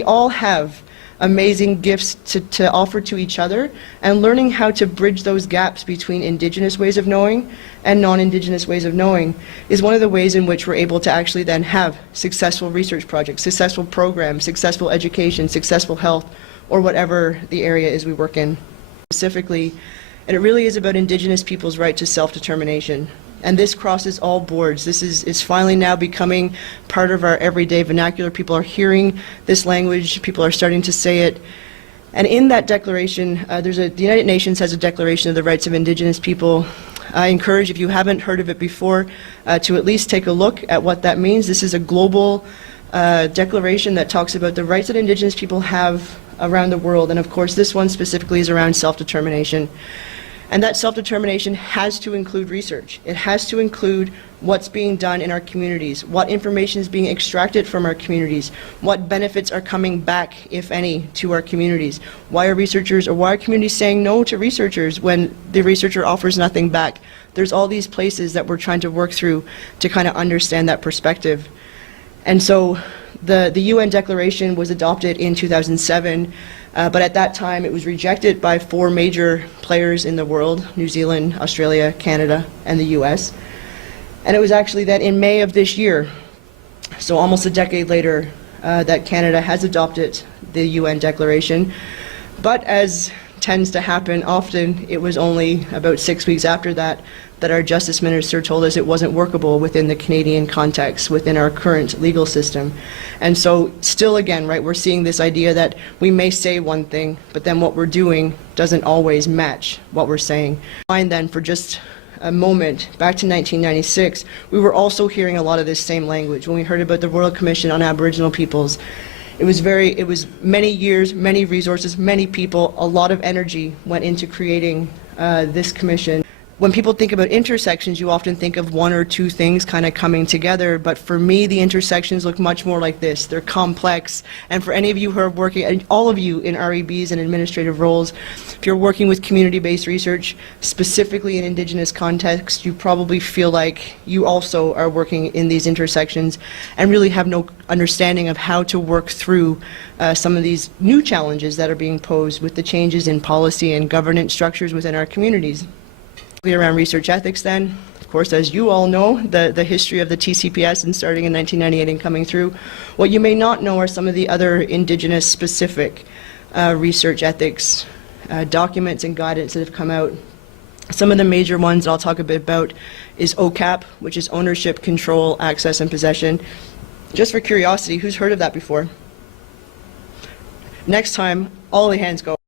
We all have amazing gifts to offer to each other, and learning how to bridge those gaps between Indigenous ways of knowing and non-Indigenous ways of knowing is one of the ways in which we're able to actually then have successful research projects, successful programs, successful education, successful health, or whatever the area is we work in specifically. And it really is about Indigenous people's right to self-determination. And this crosses all boards. This is finally now becoming part of our everyday vernacular. People are hearing this language. People are starting to say it. And in that declaration, the United Nations has a Declaration of the Rights of Indigenous People. I encourage, if you haven't heard of it before, to at least take a look at what that means. This is a global declaration that talks about the rights that Indigenous people have around the world. And of course, this one specifically is around self-determination. And that self-determination has to include research. It has to include what's being done in our communities, what information is being extracted from our communities, what benefits are coming back, if any, to our communities. Why are researchers, or why are communities saying no to researchers when the researcher offers nothing back? There's all these places that we're trying to work through to kind of understand that perspective. And so the UN Declaration was adopted in 2007. But at that time, it was rejected by 4 major players in the world: New Zealand, Australia, Canada, and the US. And it was actually that in May of this year, so almost a decade later, that Canada has adopted the UN Declaration. But as tends to happen often, it was only about 6 weeks after that our Justice Minister told us it wasn't workable within the Canadian context, within our current legal system. And so still again, right, we're seeing this idea that we may say one thing, but then what we're doing doesn't always match what we're saying. And then for just a moment, back to 1996, we were also hearing a lot of this same language. When we heard about the Royal Commission on Aboriginal Peoples, it was many years, many resources, many people, a lot of energy went into creating this commission. When people think about intersections, you often think of 1 or 2 things kind of coming together, but for me, the intersections look much more like this. They're complex, and for any of you who are working, and all of you in REBs and administrative roles, if you're working with community-based research, specifically in Indigenous context, you probably feel like you also are working in these intersections and really have no understanding of how to work through some of these new challenges that are being posed with the changes in policy and governance structures within our communities. Around research ethics then, of course, as you all know, the history of the TCPS and starting in 1998 and coming through. What you may not know are some of the other Indigenous specific research ethics documents and guidance that have come out. Some of the major ones I'll talk a bit about is OCAP, which is Ownership, Control, Access, and Possession. Just for curiosity, who's heard of that before? Next time, all the hands go.